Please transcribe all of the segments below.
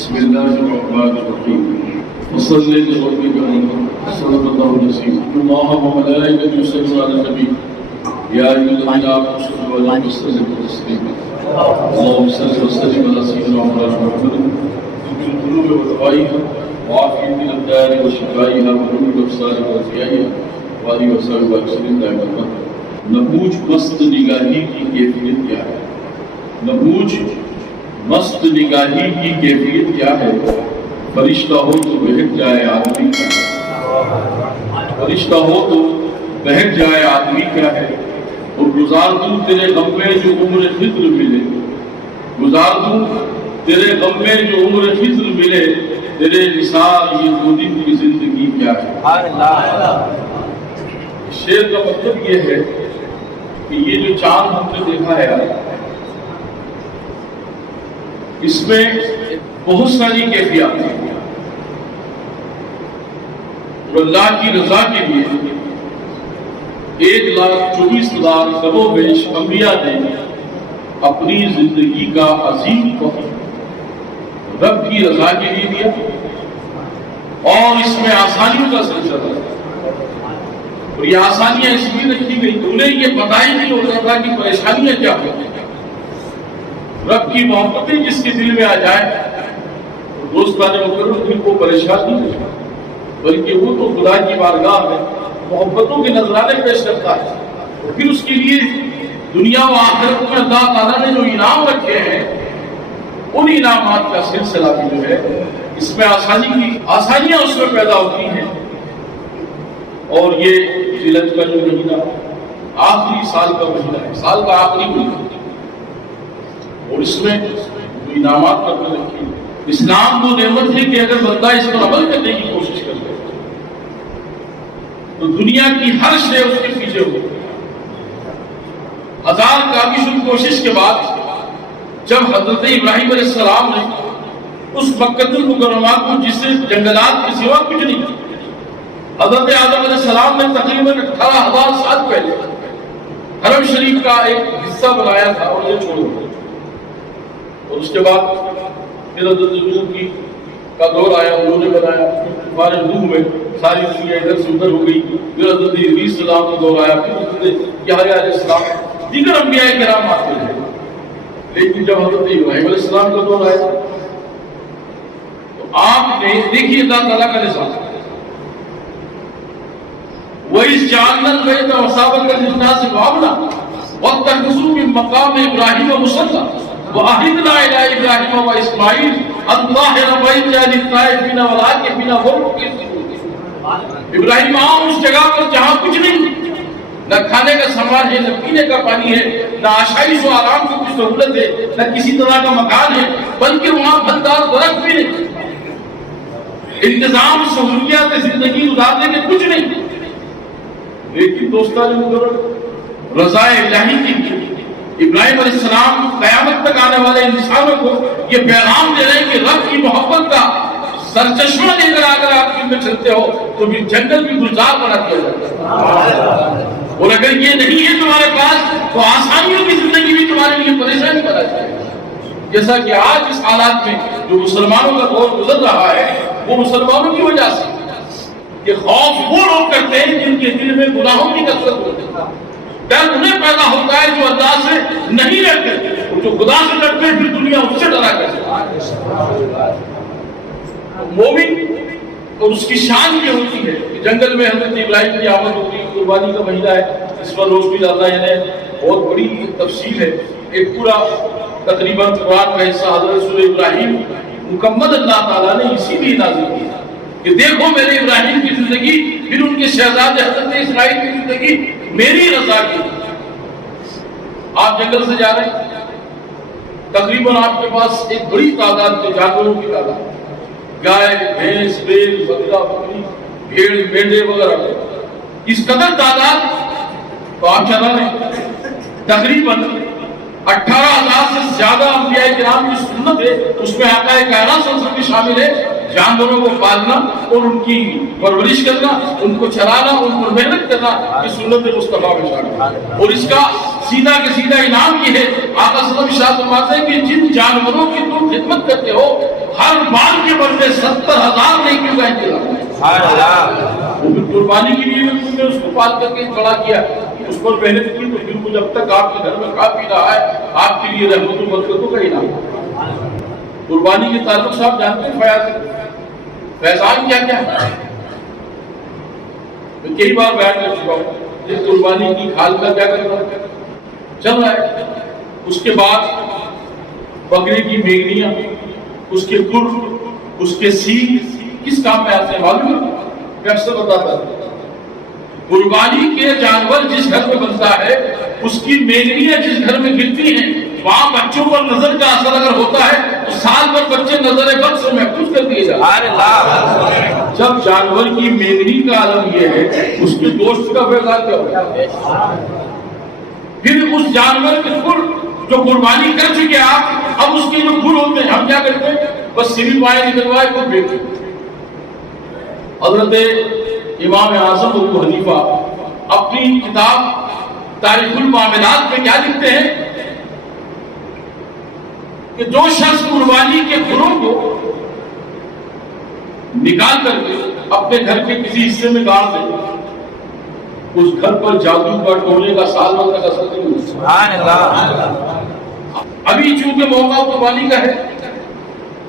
بسم الله الرحمن الرحيم وصل لربك وانحر صدق الله العظيم الله وملائكته يصلون على النبي يا ايها الذين امنوا صلوا عليه وسلموا تسليما اللهم صل وسلم على سيدنا محمد في القلوب ودوائها وعافية الابدان وشفائها ونور الابصار وضيائها وآله وصحبه وسلم دائما. نبوج مست نگاہی کی کیفیت کیا ہے؟ نبوج مست نگاہی کی کیفیت کیا ہے؟ فرشتہ ہو تو بہک جائے آدمی کا، فرشتہ ہو تو بہک جائے آدمی کا ہے. اور گزار دوں تیرے غم میں جو عمر خضر ملے، گزار دوں تیرے غم میں جو عمر خضر ملے، تیرے نثار یہ دو دن کی زندگی کیا ہے؟ شعر کا مطلب یہ ہے کہ یہ جو چاند ہم نے دیکھا ہے اس میں بہت ساری کیفیات ہیں. اور اللہ کی رضا کے لیے 1,24,000 کم و بیش انبیاء نے اپنی زندگی کا عظیم وقت رب کی رضا کے لیے دیا. اور اس میں آسانیوں کا سلسلہ ہے. اور یہ آسانیاں اس لیے رکھی گئی تو انہیں یہ پتہ ہی نہیں ہوتا تھا کہ پریشانیاں کیا ہوتی ہیں. رب کی محبتیں جس کے دل میں آ جائے دوستان مکرم دل کو پریشان نہیں ہوتا، بلکہ وہ تو خدا کی بارگاہ میں محبتوں کے نذرانے پیش کرتا ہے. پھر اس کے لیے دنیا و آخرت میں اللہ تعالیٰ نے جو انعام رکھے ہیں ان انعامات کا سلسلہ بھی جو ہے اس میں آسانیاں اس میں پیدا ہوتی ہیں. اور یہ ذی الحجہ کا جو مہینہ آخری سال کا مہینہ ہے، سال کا آخری مہینہ، اور اس میں جو انعامات کرنے لگی. اسلام وہ نعمت ہے کہ اگر بندہ اس پر عمل کرنے کی کوشش کر لے تو دنیا کی ہر شے اس کے پیچھے ہو. 1000 کاوش کوشش کے بعد جب حضرت ابراہیم علیہ السلام نے اس مکہ المکرمہ کو جس سے جنگلات کے سوا کچھ نہیں، حضرت آدم علیہ السلام نے تقریباً 18,000 سال پہلے حرم شریف کا ایک حصہ بنایا تھا اور یہ چھوڑ دیا. اور اس کے بعد پھر حضرت نوح کا دور آیا، انہوں نے بنایا. طوفان نوح میں ساری دنیا ادھر سے ادھر ہو گئی. پھر حضرت ادریس السلام کا دور آیا، پھر حضرت یحییٰ علیہ السلام، دیگر انبیاء کرام آتے ہیں. لیکن جب حضرت ابراہیم علیہ السلام کا دور آیا تو آپ نے دیکھیے اللہ تعالیٰ کا نظام. وَإِذْ جَعَلْنَا الْبَيْتَ وَمَثَابَةً لِلنَّاسِ وَأَمْنًا وَاتَّخَذُوا مِن مَّقَامِ إِبْرَاهِيمَ مُصَلًّى وَعَهِدْنَا إِلَىٰ إِبْرَاهِيمَ وَإِسْمَاعِيلَ أَن طَهِّرَ بَيْتِيَ لِلطَّائِفِينَ وَالْعَاكِفِينَ وَالرُّكَّعِ. ابراہیم آؤ اس جگہ پر جہاں کچھ نہیں، نہ کھانے کا سامان ہے، نہ پینے کا پانی ہے، نہ آشائش و آرام کی کوئی سہولت ہے، نہ کسی طرح کا مکان ہے، بلکہ وہاں پھلدار درخت بھی نہیں، انتظام سہولیات زندگی گزارنے کے کچھ نہیں. لیکن دوستان مکرم رضا الہی کی ابراہیم علیہ السلام قیامت تک آنے والے انسانوں کو یہ پیغام دے رہے ہیں کہ رب کی محبت کا سرچشمہ لے کر اگر آپ ان میں چلتے ہو تو بھی جنگل بھی گلزار بنا دیا جاتا ہے. اور اگر یہ نہیں ہے تمہارے پاس تو آسانیوں کی زندگی بھی تمہارے لیے پریشانی بنا جائے گی. جیسا کہ آج اس حالات میں جو مسلمانوں کا دور گزر رہا ہے وہ مسلمانوں کی وجہ سے کہ خوف وہ لوگ کرتے ہیں جن کے دل میں گناہوں کی کثرت ہوتی ہے. ڈر انہیں پیدا ہوتا ہے جو اللہ سے نہیں ڈرتے، اور جو خدا سے ڈرتے ہیں پھر دنیا اس سے ڈرا کرتے. مومن اور اس کی شان یہ ہوتی ہے کہ جنگل میں حضرت ابراہیم کی آمد ہوتی، قربانی کا مہینہ ہے، اس پر روز بھی اللہ یعنی بہت بڑی تفصیل ہے. ایک پورا تقریباً قرآن کا حصہ حضرت سورہ ابراہیم مکمل اللہ تعالیٰ نے اسی لیے نازل کی کہ دیکھو میرے ابراہیم کی زندگی، پھر ان کے شہزادے حضرت اسماعیل کی زندگی میری رضا کی. آپ جنگل سے جا رہے ہیں، تقریباً آپ کے پاس ایک بڑی تعداد کے جانوروں کی تعداد، گائے، بھینس، بیل، بکرا، بکری، بھیڑ، مینڈے وغیرہ، اس قدر تعداد. تو آپ چلا رہے ہیں تقریباً 18,000 سے زیادہ انبیاء کرام کی سنت ہے، اس میں آقا کائنات صلی اللہ علیہ وسلم بھی شامل ہے. جانوروں کو پالنا اور ان کی پرورش کرنا، ان کو چرانا، ان پر محنت کرنا، یہ سنت مصطفیٰ میں شامل ہے. اور اس کا سیدھا کے سیدھا انعام یہ ہے، آقا صلی اللہ علیہ وسلم فرماتے ہیں کہ جن جانوروں کی تم خدمت کرتے ہو ہر سے 70,000 نیکیوں کا انتظام ہے۔ وہ پھر قربانی کے لیے تم نے اس کو پال کر کے بڑا کیا، اس پر محنت کی، تو پھر وہ جب تک آپ کے گھر میں کھا پی رہا ہے آپ کے لیے رحمت و برکتوں کا انعام ہے۔ قربانی کے تعلق سے آپ جانتے ہیں فیضان کیا کیا ہے؟ میں کئی بار بیان کر چکا ہوں کہ قربانی کی کھال کا کیا کرنا چل رہا ہے۔ اس کے بعد بکرے کی میگنیاں، اس کے کھر، اس کے سینگ کس کام میں آتے ہیں معلوم ہے؟ میں اکثر بتاتا ہوں قربانی کے جانور جس گھر میں بنتا ہے اس کی میگنیاں جس گھر میں گرتی ہیں وہاں بچوں پر نظر کا اثر اگر ہوتا ہے تو سال بھر بچے نظر بد سے محفوظ کر دیے جاتے ہیں۔ جب جانور کی میگنی کا عالم یہ ہے اس کے گوشت کا فیضان کیا ہوتا ہے؟ پھر اس جانور کے کھر جو قربانی کر چکے آپ، اب اس کے جو کھر ہوتے ہیں ہم کیا کرتے ہیں؟ بس سری پائے نکلوائے کو پھینکتے ہیں۔ حضرت امام اعظم ابو حنیفہ اپنی کتاب تاریخ المعاملات میں کیا لکھتے ہیں کہ جو شخص قربانی کے کھروں کو نکال کر کے اپنے گھر کے کسی حصے میں گاڑ دے اس گھر پر جادو کا ٹونے کا سال بھر تک اثر نہیں ہوتا۔ سبحان اللہ۔ ابھی چونکہ موقع قربانی کا ہے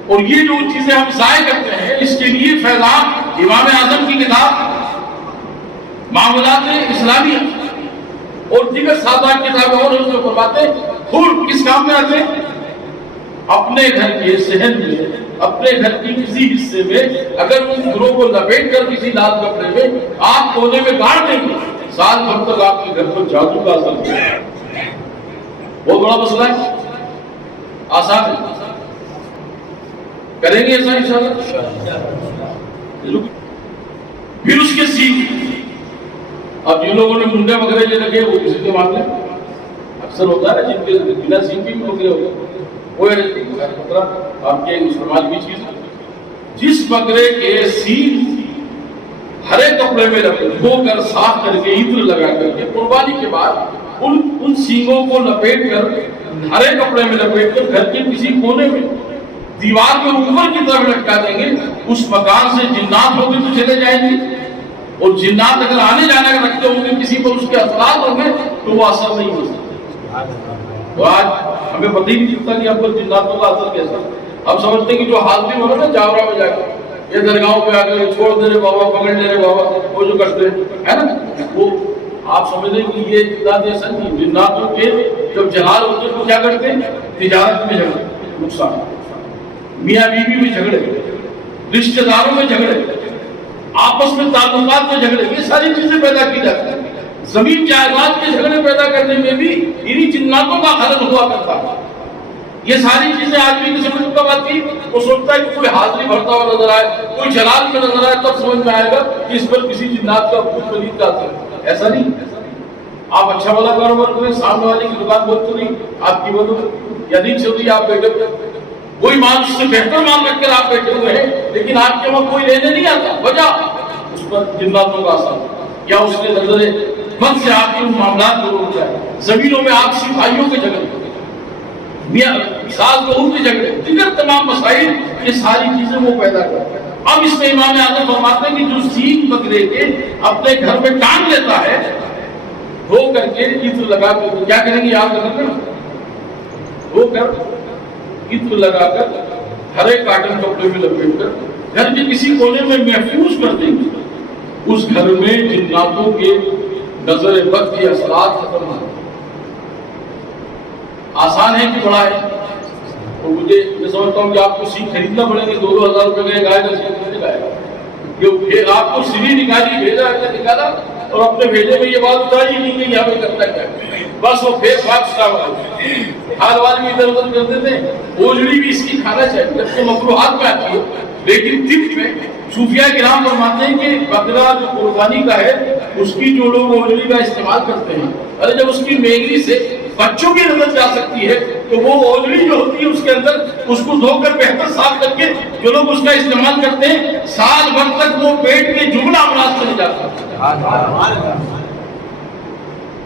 اور یہ جو چیزیں ہم ضائع کرتے ہیں اس کے لیے فیضان امام اعظم کی کتاب معاملات اسلامیہ اور دیگر سادہ کتابیں اور اس میں فرماتے ہیں کھر کس کام میں آتے ہیں؟ اپنے گھر کے صحن میں، اپنے گھر کی کسی حصے میں اگر ان کھروں کو لپیٹ کر کسی لال کپڑے میں آپ کونے میں گاڑ دیں گے سال بھر تک آپ کے گھر پر جادو کا اثر ہوگا۔ بہت بڑا مسئلہ ہے، آسان ہے، کریں گے ایسا انشاءاللہ۔ پھر اس کے سینگ، اب جن لوگوں نے منڈے بکرے جو رکھے وہ کسی کے معاملے اکثر ہوتا ہے جن کے بنا سینگ بھی بکرے ہوتے ہیں وہ آپ کے استعمال کی چیز ہے۔ جس بکرے کے سینگ ہرے کپڑے میں رکھے دھو کر صاف کر کے عطر لگا کر کے قربانی کے بعد ان سینگوں کو لپیٹ کر ہرے کپڑے میں لپیٹ کر گھر کے کسی کونے میں دیوار میں اوپر کی طرف لٹکا دیں گے، اس مکان سے جنات ہوگے تو چلے جائیں گے اور جنات اگر آنے جانے کا رکھتے ہوں گے کسی پر اس کے اثرات ہوں گے تو وہ اثر نہیں ہو سکتا۔ تو آج ہمیں پتہ ہی نہیں چلتا کہ ہم پر جناتوں کا اثر کیسا۔ ہم سمجھتے ہیں کہ جو حاضری ہونا نا جاورا میں جا کے یہ درگاہوں پہ آ کے چھوڑ دے رہے بابا، پکڑ لے رہے بابا، وہ جو کرتے ہیں نا وہ آپ سمجھتے ہیں کہ یہ جنات ایسا نہیں۔ جناتوں کے جب جلال ہوتے ہیں تو کیا کرتے ہیں؟ تجارت میں جھگڑے، نقصان، میاں بیوی میں جھگڑے، رشتہ داروں میں جھگڑے، آپس میں تعلقات میں جھگڑے، یہ ساری چیزیں پیدا کی جاتی ہیں۔ زمین جائیداد کے جھگڑے پیدا کرنے میں بھی انہی جناتوں کا خلل ہوا کرتا ہے۔ یہ ساری چیزیں آدمی کی سمجھ کب آتی؟ وہ سوچتا ہے کہ کوئی حاضری بھرتا ہوا نظر آئے، کوئی جلال میں نظر آئے، تب سمجھ میں آئے گا کہ اس پر کسی جنات کا بھوت پلیت کا اثر ہے۔ ایسا نہیں، آپ اچھا والا کاروبار کریں، سامنے والے کی دکان بہت چلی آپ کی بدولت، یا نہیں چل رہی آپ بیٹھے ہوئے، کوئی مال اس سے بہتر مال رکھ کر آپ بیٹھے ہوئے ہیں لیکن آپ کے وہاں کوئی لینے نہیں آتا، وجہ اس پر جناتوں کا اثر، یا اس کے نظر من سے آپ کے معاملات کو روک جائے، زمینوں میں آپ سپاہیوں کے جھگڑے، میاں ساس بہو کے جھگڑے، دیگر تمام مسائل، یہ ساری چیزیں وہ پیدا کرتے ہیں۔ اب اس میں امام اعظم فرماتے ہیں کہ جو سینگ بکرے کے اپنے گھر میں ٹانگ لیتا ہے دھو کر کے عطر لگا کر، کیا کریں گے یاد رکھنا، دھو کر عطر لگا کر ہرے کاٹن کپڑے میں لپیٹ کر گھر کے کسی کونے میں محفوظ کر دیں گے، اس گھر میں جناتوں کے نظر بد کے اثرات ختم ہو۔ آسان ہے کہ بڑا ہے؟ اور مجھے میں سمجھتا ہوں کہ آپ کو سینگ خریدنا پڑیں گے، 2,000 روپے کا ایک آئے گا سینگ نہیں لگائے گا، پھر آپ کو سری نکالی بھیجا نکالا اور اپنے بھیجے میں یہ بات اتاری نہیں کہ یہاں پہ کرتا کیا، بس وہ پھر فاکس کا حال والے بھی ادھر ادھر کرتے تھے، اوجڑی بھی اس کی کھانا چاہیے جب تو مکروہات میں آتی ہے، لیکن طب میں صوفیاء کرام فرماتے ہیں کہ بکرا جو قربانی کا ہے اس کی جو لوگ اوجڑی کا استعمال کرتے ہیں، ارے جب اس کی میگری سے بچوں کی نظر جا سکتی ہے تو وہ اوجڑی جو ہوتی ہے اس کے اندر اس کو دھو کر بہتر صاف کر کے جو لوگ اس کا استعمال کرتے ہیں سال بھر تک وہ پیٹ کے جملہ امراض سے نہیں جاتا۔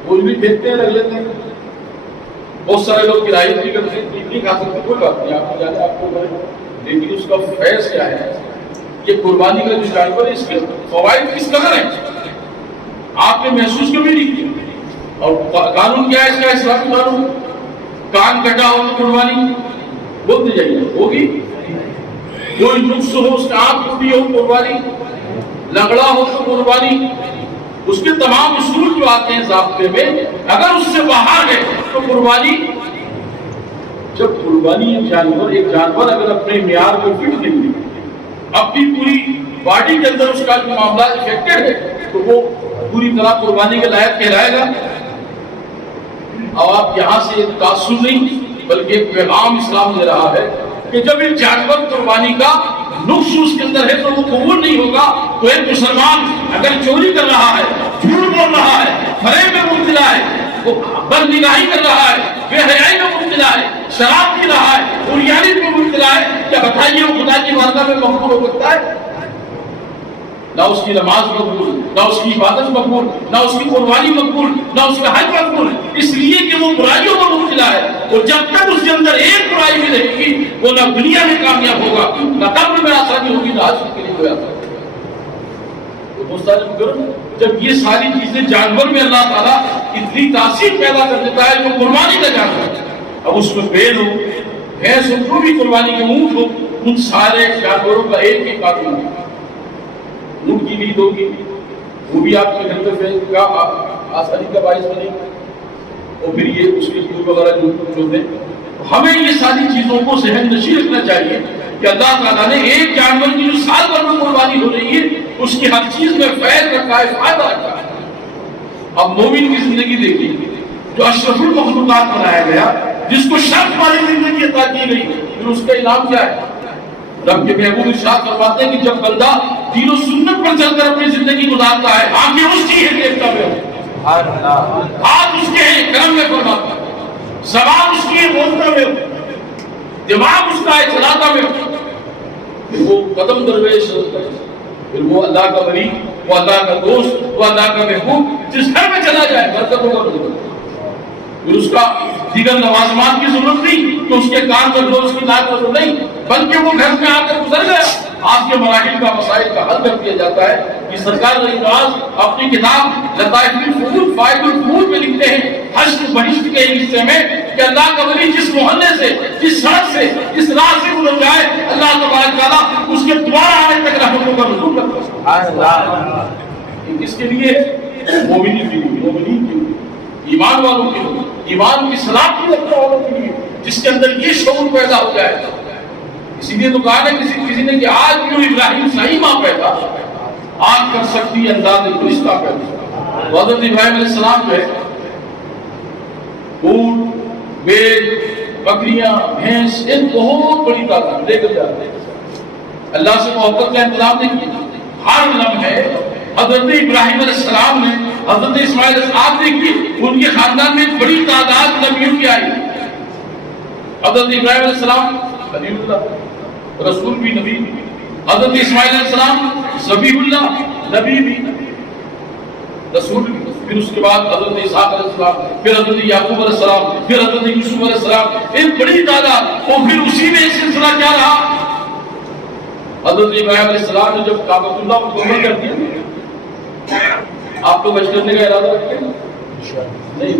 اوجڑی پھینکتے ہیں، رکھ لیتے ہیں، بہت سارے لوگ کرایہ بھی کرتے ہیں، نہیں کھا سکتے، کوئی بات نہیں، آپ کو جانے آپ کو لیکن اس کا فیض کیا ہے؟ یہ قربانی کا جو جانور ہے اس کے فوائد کس قدر ہیں آپ نے محسوس کبھی نہیں کیا؟ اور قانون کیا ہے اس کا اسلامی قانون؟ کان کٹا ہو تو قربانی بولتے جائیے ہوگی، کوئی نقص ہو اس کا آنکھ ٹوٹی ہو قربانی، لنگڑا ہو تو قربانی، اس کے تمام اصول جو آتے ہیں ضابطے میں اگر اس سے باہر ہے تو قربانی۔ جب قربانی ایک جانور اگر اپنے معیار میں فٹ نہیں ہے، اپنی پوری باڈی کے اندر اس کا جو معاملہ افیکٹڈ ہے تو وہ پوری طرح قربانی کے لائق کہلائے گا۔ اور آپ یہاں سے ایک تاثر نہیں بلکہ ایک پیغام اسلام دے رہا ہے کہ جب ایک جانور قربانی کا نقص اس کے اندر ہے تو وہ قبول نہیں ہوگا۔ تو ایک مسلمان اگر چوری کر رہا ہے، جھوٹ بول رہا ہے، فریب میں مبتلا ہے، وہ بد نگاہی کر رہا ہے، بے حیائی میں مبتلا ہے، شراب پی رہا ہے، عریانیت میں مبتلا ہے، کیا بتائیے وہ خدا کی بارگاہ میں مقبول ہو سکتا ہے؟ نہ اس کی نماز مقبول، نہ اس کی عبادت مقبول، نہ اس کی قربانی مقبول، نہ اس کا حج مقبول، اس لیے کہ وہ برائیوں میں مبتلا ہے۔ اور جب تک اس کے اندر ایک برائی بھی رہے گی وہ نہ دنیا میں کامیاب ہوگا، نہ قبر میں آسانی ہوگی، نہ حج کے لیے کوئی آسانی۔ جب یہ ساری چیزیں جانور میں اللہ تعالیٰ اتنی تاثیر پیدا کر دیتا ہے جو قربانی کا جانور، اب اس میں بیل ہو، بھینس ہو، جو بھی قربانی کے اونٹ ہو، ان سارے جانوروں کا ایک ہی قانون ہے۔ اونٹ کی عید ہوگی وہ بھی آپ کے گھر میں آسانی کا باعث بنے گا، اور پھر یہ اس کے دودھ وغیرہ جو ہیں۔ ہمیں یہ ساری چیزوں کو ذہن نشین رکھنا چاہیے کہ اللہ تعالیٰ نے ایک جانور کی جو سال بھر میں قربانی ہو رہی ہے اس کی ہر چیز میں فیض رکھا ہے، فائدہ رکھا ہے۔ اب مومن کی زندگی دیکھیے جو اشرف المخلوقات بنایا گیا، جس کو شرف والی زندگی عطا کی گئی، پھر اس کا انعام کیا ہے؟ رب کے محبوب ارشاد فرماتے ہیں کہ جب بندہ دین و سنت پر چل کر اپنی زندگی گزارتا ہے، آنکھیں اس کی ہیں دیکھتا میں ہو، ہاتھ اس کے ہیں کرم میں فرماتا ہے، زبان اس کی ہے بولتا میں ہو، دماغ اس کا ہے چلاتا میں ہو، پھر وہ قدم درویش ہوتا ہے، پھر وہ اللہ کا ولی، وہ اللہ کا دوست، وہ اللہ کا محبوب جس گھر میں چلا جائے برکتوں کا برکت، پھر اس کا دیگر لوازمات کی ضرورت نہیں تو اس کے کام پر لو، اس کی لاکھ ضرورت نہیں، بلکہ وہ گھر میں آ کر گزر گیا، آپ کے مراحل کا مسائل کا حل کر دیا جاتا ہے۔ کہ سرکار علی نواز اپنی کتاب لطائف الفہود فائد الفہود میں لکھتے ہیں حشر بہشت کے حصے میں کہ اللہ کا ولی جس محلے سے، جس سڑک سے، جس راہ سے گزر جائے، اللہ تبارک تعالیٰ اس کے دوبارہ آنے تک رحمتوں کا نزول کرتا ہے۔ کس کے لیے؟ مومنین کے لیے، مومنین کے لیے، ایمان والوں کے لیے، ایمان کی صلاحیت رکھنے والوں کے لیے، جس کے اندر یہ شعور پیدا ہو جائے۔ اسی لیے تو کہا ہے کسی نے کہ آج جو ابراہیم صحیح ماں پیدا، آج کر سکتی انداز فرشتہ پیدا۔ حضرت ابراہیم علیہ السلام جو ہے اونٹ، بیل، بکریاں، بھینس، ایک بہت بڑی تعداد لے کر جاتے ہیں۔ اللہ سے محبت کا انتظام نہیں کیا، ہر لمحے حضرت ابراہیم علیہ السلام نے، حضرت اسماعیل علیہ السلام نے کی، ان کے خاندان میں ایک بڑی تعداد نبیوں کی آئی۔ حضرت ابراہیم علیہ السلام خلیل اللہ، رسول بھی، نبی بھی، حضرت اسماعیل علیہ السلام ذبیح اللہ، نبی بھی، رسول بھی، پھر اس کے بعد حضرت اسحاق علیہ السلام، پھر حضرت یعقوب علیہ السلام، پھر حضرت یوسف علیہ السلام، ایک بڑی تعداد۔ اور پھر اسی میں ایک سلسلہ کیا رہا؟ حضرت ابراہیم علیہ السلام نے جب کعبۃ اللہ مکمل کر دیا، آپ لوگ حج کرنے کا ارادہ رکھتے ہیں؟ نہیں،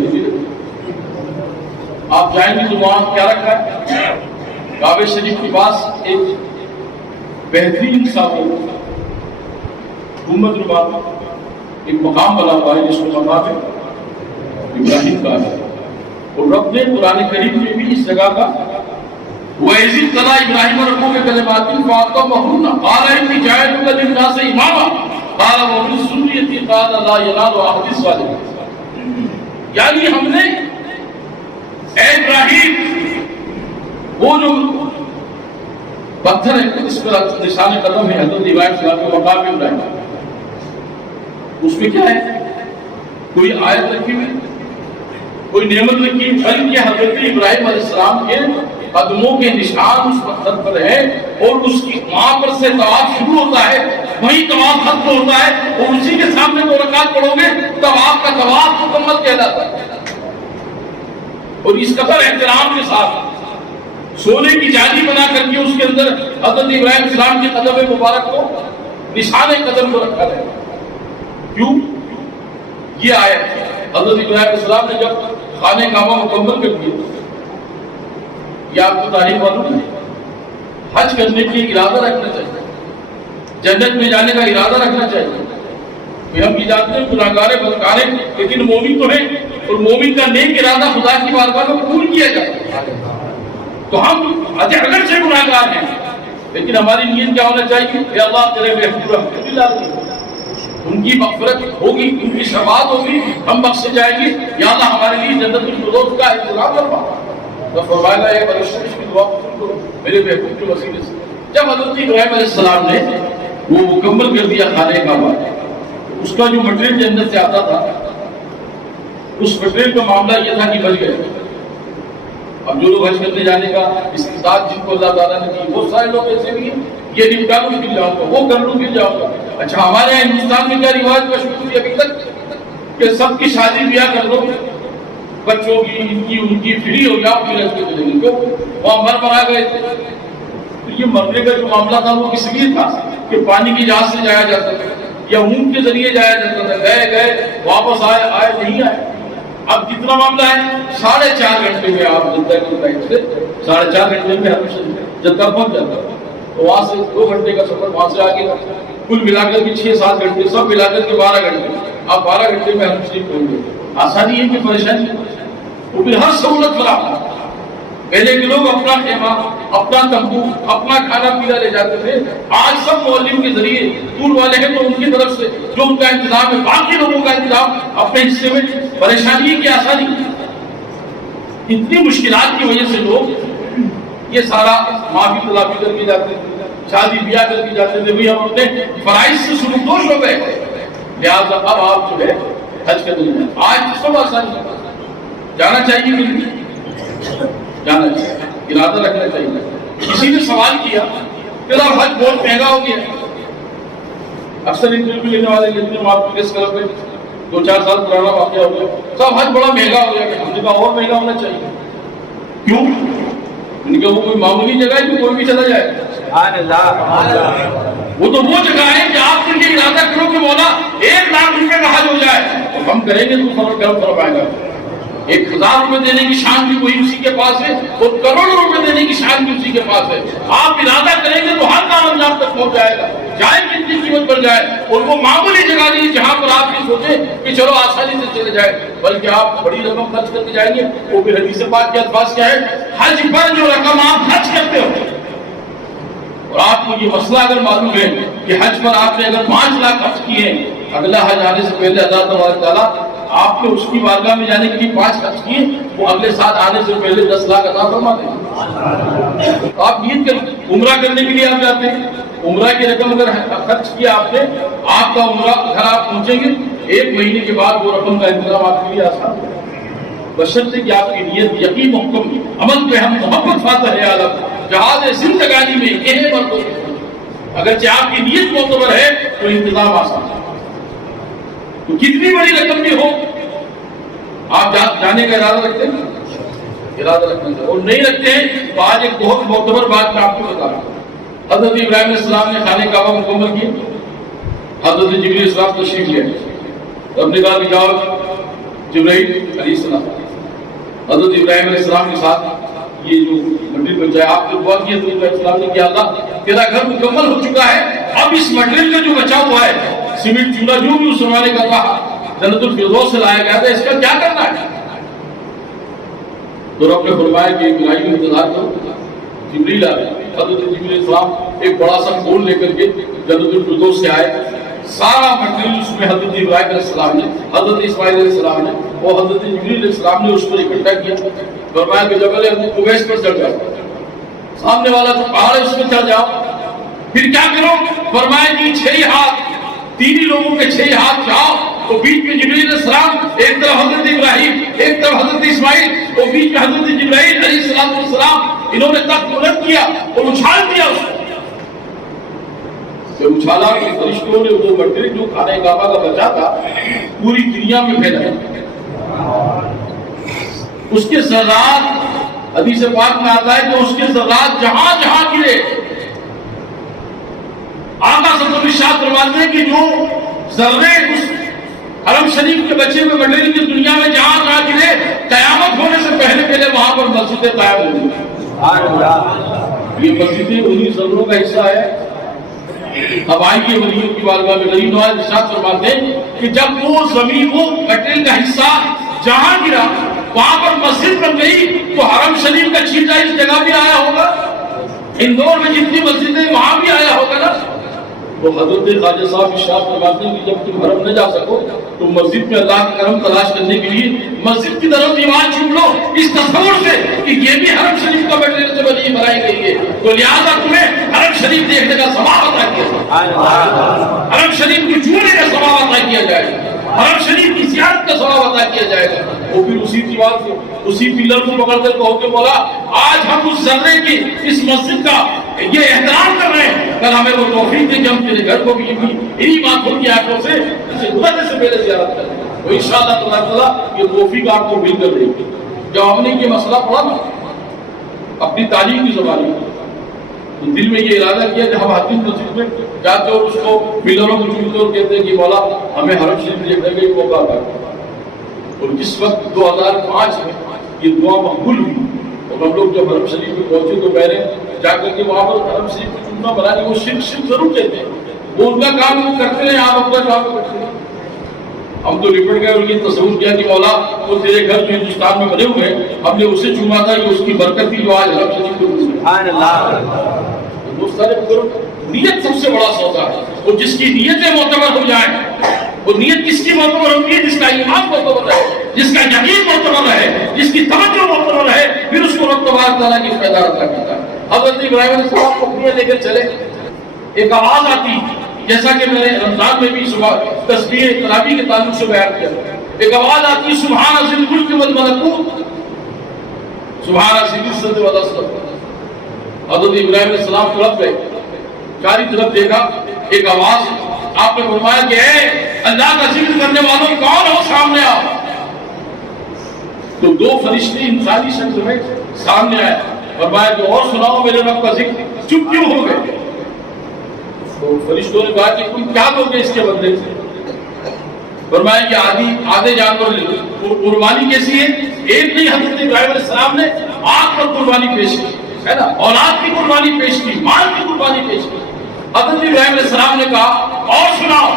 آپ جائیں گے تو وہاں کیا رکھا ہے؟ کعبہ شریف کے پاس ایک بہترین سا گنبد نما ایک مقام بنا ہوا ہے جس کو مقام ابراہیم کا ہے، اور رب نے قرآن کریم میں بھی اس جگہ کا وَإِذِ ابْتَلَىٰ إِبْرَاهِيمَ رَبُّهُ بِكَلِمَاتٍ فَأَتَمَّهُنَّ قَالَ إِنِّي جَاعِلُكَ لِلنَّاسِ إِمَامًا قَالَ وَمِن ذُرِّيَّتِي قَالَ لَا يَنَالُ عَهْدِي الظَّالِمِينَ۔ یعنی ہم نے اے ابراہیم، وہ جو پتھر ہے اس پر نشان قدم ہے حضرت ابراہیم صلی اللہ علیہ وسلم کے مقام ابراہیم، اس میں کیا ہے؟ کوئی آیت رکھی ہوئی، کوئی نعمت رکھی، بلکہ حضرت ابراہیم علیہ السلام کے قدموں کے نشان اس پتھر پر ہے، اور اس کی وہاں پر سے طواف شروع ہوتا ہے، وہیں طواف ختم ہوتا ہے، اور اسی کے سامنے 2 رکعت پڑھو گے تب آپ کا طواف مکمل کہلاتا ہے۔ اور اس قدر احترام کے ساتھ سونے کی جالی بنا کر کے اس کے اندر حضرت ابراہیم السلام کے قدم مبارک کو نشان قدم کو رکھا گیا. کیوں؟ یہ آیت حضرت ابراہیم السلام نے جب خانہ کعبہ مکمل کر دیا، یہ آپ کو تاریخ معلوم ہے، حج کرنے کے لیے ارادہ رکھنا چاہیے، جنت میں جانے کا ارادہ رکھنا چاہیے. ہم یہ جانتے ہیں گناہگار بدکار ہیں لیکن مومن تو ہیں، اور مومن کا نیک ارادہ خدا کی بارگاہ میں قبول کیا جاتا ہے. تو ہم اگرچہ گناہگار ہیں لیکن ہماری نیت کیا ہونا چاہیے؟ اے اللہ تیرے محبوب رحمت اللہ علیہ ان کی مغفرت ہوگی، ان کی شفاعت ہوگی، ہم بخشے جائیں گے، یا اللہ ہمارے لیے جنت الفردوس کا انتظام فرما. تو فرمایا گیا ہے پرشتش کی دعا قبول کرو میرے محبوب کے وسیلے سے. جب حضرت ابراہیم علیہ السلام نے وہ مکمل کر دیا خانہ کعبہ، اس کا جو مٹیریل جنت سے آتا تھا اس مٹیریل کا معاملہ یہ تھا کہ بچ گئے. اب جو لوگ حج کرنے جانے کا استطاعت جن کو اللہ تعالیٰ نے دی، بہت سارے لوگ ایسے بھی ہیں یہ نمٹا لوں پھر جاؤں گا، وہ کر لوں پھر جاؤں گا. اچھا ہمارے یہاں ہندوستان میں کیا رواج مشہور تھی ابھی تک کہ سب کی شادی بیاہ کر دو، بچوں کی ان کی فری ہو جاؤ پھر حج کرنے جائیں گے. وہاں مرا گئے تھے. یہ مرنے کا جو معاملہ تھا وہ کس لیے تھا کہ پانی کی جہاز سے جایا جاتا تھا یا اونٹ کے ذریعے جایا جاتا تھا، گئے واپس آئے نہیں آئے. اب کتنا معاملہ ہے؟ 4.5 گھنٹے میں آپ جدہ کی فلائٹ سے 4.5 گھنٹے میں جدہ پہنچ جاتا ہے. تو وہاں سے 2 گھنٹے کا سفر، وہاں سے آگے کل ملا کر کے 6-7 گھنٹے، سب ملا کر کے 12 گھنٹے. آپ 12 گھنٹے میں ہم شریف پہنچ گئے. آسانی ہے کہ پریشانی؟ وہ پھر ہر سہولت فراہم. پہلے کے لوگ اپنا خیمہ، اپنا تمبو، اپنا کھانا پینا لے جاتے تھے. آج سب مولویوں کے ذریعے ٹور والے ہیں تو ان کی طرف سے جو ان کا انتظام ہے، باقی لوگوں کا انتظام اپنے حصے میں. پریشانی کی آسانی. اتنی مشکلات کی وجہ سے لوگ یہ سارا معافی تلافی کر کے جاتے تھے، شادی بیاہ کر کے جاتے تھے. ہم اپنے فرائض سے سلوکدوش ہو گئے، لہٰذا اب آپ جو ہے حج کرنے جائیں. آج سب آسانی جانا چاہیے کہ نہیں جانا چاہیے، ارادہ رکھنا چاہیے. کسی نے سوال کیا کہ حج بہت مہنگا ہو گیا. اکثر انٹرویو لینے والے لیتے ہیں آپ پریس کلب میں 2-4 سال پرانا واقعہ ہو گیا، سب حج بڑا مہنگا ہو گیا. ہم نے کہا اور مہنگا ہونا چاہیے. کیوں؟ ان کے وہ کوئی معمولی جگہ ہے کہ کوئی بھی چلا جائے. وہ تو وہ جگہ ہے کہ آپ کے لیے ارادہ کرو کہ مولا 1 لاکھ روپے کا حج ہو جائے تو ہم کریں گے تو فرق آئے گا. 1000 روپے دینے کی شان بھی وہی اسی کے پاس ہے اور کروڑوں روپے دینے کی شان بھی اسی کے پاس ہے. آپ ارادہ کریں گے تو ہر کام انجام تک پہنچ جائے گا، چاہے کتنی قیمت بڑھ جائے. اور وہ معمولی جگہ نہیں جہاں پر آپ یہ سوچیں کہ چلو آسانی سے چلے جائے، بلکہ آپ بڑی رقم خرچ کر کے جائیں گے. وہ پھر حدیث پاک کے الفاظ کیا ہے؟ حج پر جو رقم آپ خرچ کرتے ہو، اور آپ کو یہ مسئلہ اگر معلوم ہے کہ حج پر آپ نے اگر 5 لاکھ خرچ کیے، اگلا حج آنے سے پہلے اللہ تبارک تعالیٰ آپ نے اس کی بارگاہ میں جانے کے لیے 5 خرچ کیے، وہ اگلے سال آنے سے پہلے 10 لاکھ عطا فرما دیں. آپ نیت کر عمرہ کرنے کے لیے آپ جاتے ہیں، عمرہ کی رقم اگر خرچ کیا آپ نے، آپ کا عمرہ گھر آپ پہنچیں گے 1 مہینے کے بعد وہ رقم کا انتظام آپ کے لیے آسان ہے، بشرطے کہ آپ کی نیت یقین محکم عمل پہ ہم محبت فاتح ہے عالم جہاز زندگانی میں یہ مرتبہ. اگرچہ آپ کی نیت معتبر ہے تو انتظام آسان ہے. تو کتنی بڑی رقم بھی ہو آپ جانے کا ارادہ رکھتے ہیں، ارادہ رکھنا چاہیے. اور نہیں رکھتے ہیں تو آج ایک بہت معتبر بات میں آپ کو بتا رہا ہوں. حضرت ابراہیم علیہ السلام نے خانہ کعبہ مکمل کیا، حضرت جبریل علیہ السلام تشریف لے آئے. رب نے کہا کہ جاؤ جبرائیل علیہ السلام حضرت ابراہیم علیہ السلام کے ساتھ یہ جو مٹیریل بن جائے. آپ نے دعا کی حضرت ابراہیم السلام نے کہ اللہ تیرا گھر مکمل ہو چکا ہے، اب اس مٹیریل کا جو بچا ہوا ہے سیمنٹ چولہا جو بھی اس زمانے کا تھا جنت الفردوس سے لایا گیا تھا، اس کا کیا کرنا ہے؟ تو رب نے فرمایا کہ ابراہیم انتظار کرو. جبریل آ گئے. حضرت جبریل علیہ السلام ایک بڑا سا کھول لے کر کے جنت الفردوس سے آئے. سارا مٹیریل اس میں حضرت ابراہیم علیہ السلام نے، حضرت اسماعیل علیہ السلام نے اور حضرت جبریل علیہ السلام نے اس پر اکٹھا کیا. فرمایا کہ جبل قبیس پر چڑھ جاؤ، سامنے والا جو پہاڑ ہے اس پہ چڑھ جاؤ. پھر کیا کرو؟ فرمایا کہ 6 ہاتھ، 3 لوگوں کے 6 ہاتھ جاؤ تو بیچ میں جبریل علیہ السلام، ایک طرف حضرت ابراہیم، ایک طرف حضرت اسماعیل اور بیچ میں حضرت جبرائیل علیہ السلام. انہوں نے تخت بلند کیا اور اچھال دیا اس کو. جب اچھالا کہ فرشتوں نے وہ مٹیریل جو خانہ کعبہ کا بچا تھا پوری دنیا میں پھیلا. اس کے ذرات حدیث پاک میں آتا ہے کہ اس کے ذرات جہاں جہاں گرے، آقا صلی اللہ علیہ وسلم فرماتے ہیں کہ جو ذرے اس حرم شریف کے بچے میں مٹیریل کی دنیا میں جہاں جہاں گرے، قیامت ہونے سے پہلے پہلے وہاں پر مسجدیں قائم ہوں گی۔ یہ مسجدیں انہی ذروں کا حصہ ہے۔ اب آئیے ولیوں کی بارگاہ میں غریب نواز ارشاد فرماتے ہیں کہ جب وہ زمین وہ مٹیریل کا حصہ جہاں گرا وہاں پر مسجد بن گئی تو حرم شریف کا چھینٹا اس جگہ بھی آیا ہوگا، اندور میں جتنی مسجدیں وہاں بھی آیا ہوگا نا۔ تو حضرت خواجہ صاحب ارشاد فرماتے ہیں کہ جب تم حرم نہ جا سکو تو مسجد میں اللہ کا کرم تلاش کرنے کے لیے مسجد کی طرف دیوار چھوڑ لو، اس تصور سے کہ یہ بھی حرم شریف کا مٹیریل سے بنائی گئی ہے، تو لہٰذا تمہیں حرم شریف دیکھنے کا ثواب عطا کیا جائے، حرم شریف کی چھونے کا ثواب عطا کیا جائے گا، حرم شریف کی زیارت کا ثواب عطا کیا جائے گا۔ وہ پھر اسی دیوار کو اسی پلر کو پکڑ کر کہو کہ مولا آج ہم اس ذرے کی اس مسجد کا یہ احترام کر رہے ہیں، کل ہمیں وہ توفیق دے کہ ہم تیرے گھر کو بھی انہی باتوں کی آنکھوں سے اسے گزرنے سے پہلے زیارت کریں، تو انشاءاللہ تعالیٰ یہ توفیق آپ کو مل کر دے گی۔ جب ہم نے یہ مسئلہ پڑھا نا اپنی تعلیم کی زبانی تو دل میں یہ ارادہ کیا کہ ہم حتمی مسجد میں جاتے اور اس کو پلروں کو چومتے اور کہتے ہیں کہ مولا ہمیں حرم شریف دیکھنے کا ایک موقع آتا ہے۔ اور جس وقت 2005 میں یہ دعا مقبول ہوئی اور ہم لوگ جب حرم شریف میں پہنچے تو پہلے جا کر کے وہاں پر حرم شریف کو چومنا بنا کے وہ شرک ضرور کہتے ہیں، وہ ان کا کام وہ کرتے ہیں، آپ اپنا کام کرتے ہیں۔ ہم تو لپٹ گئے اور یہ تصور کیا کہ مولا وہ تیرے گھر جو ہندوستان میں بنے ہوئے ہیں ہم نے اسے چوما تھا کہ اس کی برکت کی جو آج حرم شریف کو سبحان اللہ۔ نیت سب سے بڑا سودا ہے، اور جس کی نیتیں معتبر ہو جائیں، وہ نیت کس کی معتبر ہوتی ہے؟ جس کا ایمان معتبر ہے، جس کا یقین معتبر ہے، جس کی توجہ معتبر ہے، پھر اس کو رب تبارک تعالیٰ کی فائدہ عطا کرتا ہے۔ حضرت ابراہیم علیہ السلام کو اپنی لے کر چلے، ایک آواز آتی جیسا کہ میں نے رمضان میں بھی صبح تسبیح تراویح کے تعلق سے بیان کیا، ایک آواز آتی سبحان ذی الملک والملکوت سبحان ذی العزت والعظمت۔ حضرت ابراہیم علیہ السلام طرف گئے، چاری طرف دیکھا، ایک آواز، آپ نے فرمایا کہ اے اللہ کا ذکر کرنے والوں کون ہو سامنے آؤ۔ تو دو فرشتے انسانی شکل میں سامنے آئے، فرمایا کہ اور سناؤ میرے رب کا ذکر، چپ کیوں ہو گئے؟ تو فرشتوں نے کہا کہ تم کیا دو گے اس کے بدلے سے؟ فرمایا کہ آدھے جانور لے، قربانی کیسی ہے؟ ایک نہیں، حضرت ابراہیم علیہ السلام نے آنکھ پر قربانی پیش کی ہے نا، اولاد کی قربانی پیش کی، مال کی قربانی پیش کی۔ حضرت ابراہیم علیہ السلام نے کہا اور سناؤ،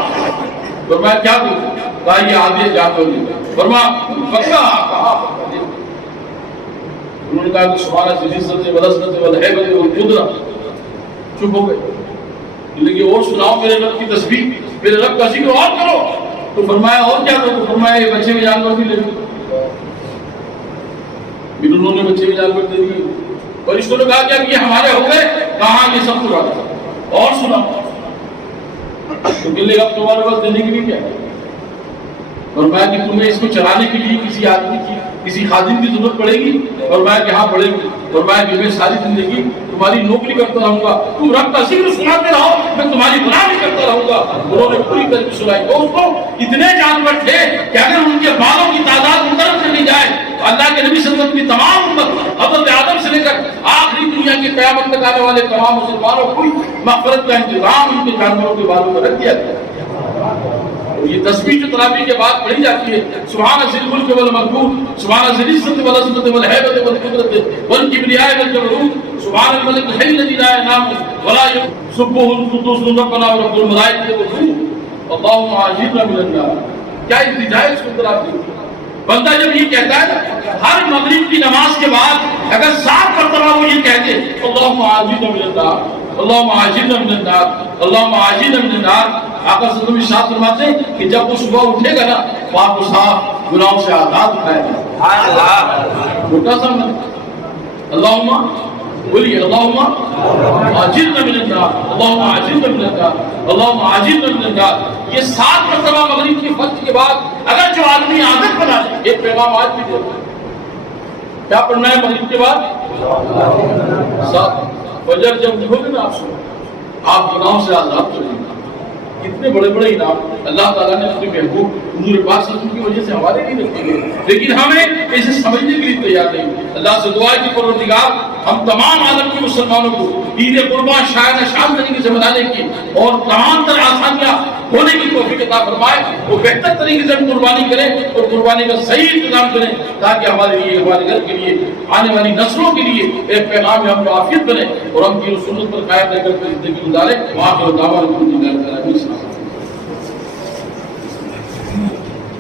فرمایا کیا دوں؟ کہا یہ آدھے جانور لے، فرمایا پکا، کہا انہوں نے کہا کہ سبحان ذی العزت والعظمت والہیبۃ والقدرۃ، چپ ہو گئے، لیکن اور سناؤ میرے رب کی تسبیح، میرے رب کا ذکر اور کرو۔ تو فرمایا اور کیا کرو؟ فرمایا یہ بچے ہوئے جانور بھی لے لو، پھر انہوں نے بچے ہوئے جانور دے دیے، اور اس کو نے کہا کہ اب یہ ہمارے ہو گئے، کہاں یہ سب کچھ اور سنا، تو کہنے لگا تمہارے پاس دینے کے لیے کیا ہے؟ فرمایا کہ تمہیں اس کو چلانے کے لیے کسی آدمی کی کسی خادم کی ضرورت پڑے گی؟ فرمایا کہ ہاں پڑے گی۔ فرمایا کہ میں ساری زندگی تمہاری نوکری کرتا رہوں گا، تم رب کا ذکر سناتے رہو، میں تمہاری غلامی کرتا رہوں گا۔ انہوں نے پوری طرح سنائی۔ دوستوں اتنے جانور تھے کہ اگر ان کے بالوں کی تعداد مقرر کر لی جائے تو اللہ کے نبی صلی اللہ علیہ وسلم کی تمام امت حضرت آدم سے لے کر آخری دنیا کی قیامت تک آنے والے تمام مسلمانوں کو مغفرت کا انتظام ان کے جانوروں کے بالوں میں رکھ دیا گیا۔ یہ تسبیح جو تراویح کے بعد پڑھی جاتی ہے، سبحان ذی الملک والملکوت سبحان ذی العزت والعظمت والہیبۃ والقدرۃ والکبریاء والجبروت سبحان الملک الحی الذی لا ینام ولا سبح القدوس ربنا ورب الملائکۃ والروح اللهم اجرنا من النار۔ کیا التجا ہے اس کے اندر آپ دیکھیں، بندہ جب یہ کہتا ہے نا ہر مغرب کی نماز کے بعد اگر 7 مرتبہ وہ یہ کہتے اللهم اجرنا من النار اللهم اجرنا من النار اللهم اجرنا من النار، آقا صلی اللہ علیہ وسلم فرماتے ہیں کہ جب وہ صبح اٹھے گا نا آپ کو صاف گناہوں سے آزاد اٹھائے گا۔ سبحان اللہ، چھوٹا سا اللہم بولیے اللہم اجرنا من النار اللہم اجرنا من النار اللہم اجرنا من النار۔ یہ 7 مرتبہ مغرب کی فجر کے بعد اگر جو آدمی عادت بنا لے، ایک پیغام آج بھی دیتا ہے، کیا پڑھنا ہے مغرب کے بعد؟ 7 فجر جب اٹھو گے نا آپ گناہوں سے آزاد ہو جائیں گے۔ کتنے بڑے بڑے انعام اللہ تعالیٰ نے اپنے محبوب حضور پاک صلی اللہ علیہ وسلم کی وجہ سے ہمارے لیے رکھے گئے، لیکن ہمیں اسے سمجھنے کے لیے تیار نہیں۔ اللہ سے دعا ہے کہ پروردگار ہم تمام عالم کے مسلمانوں کو عید قربان شان طریقے سے منانے کی اور تمام تر آسانیاں ہونے کی توفیق عطا فرمائے، وہ بہتر طریقے سے ہم قربانی کریں اور قربانی کا صحیح انتظام کریں تاکہ ہمارے لیے، ہمارے گھر کے لیے، آنے والی نسلوں کے لیے ایک پیغام ہم کو عافیت بنے اور ہم کی سنت پر قائم رہ کر زندگی گزارے۔ وہاں کے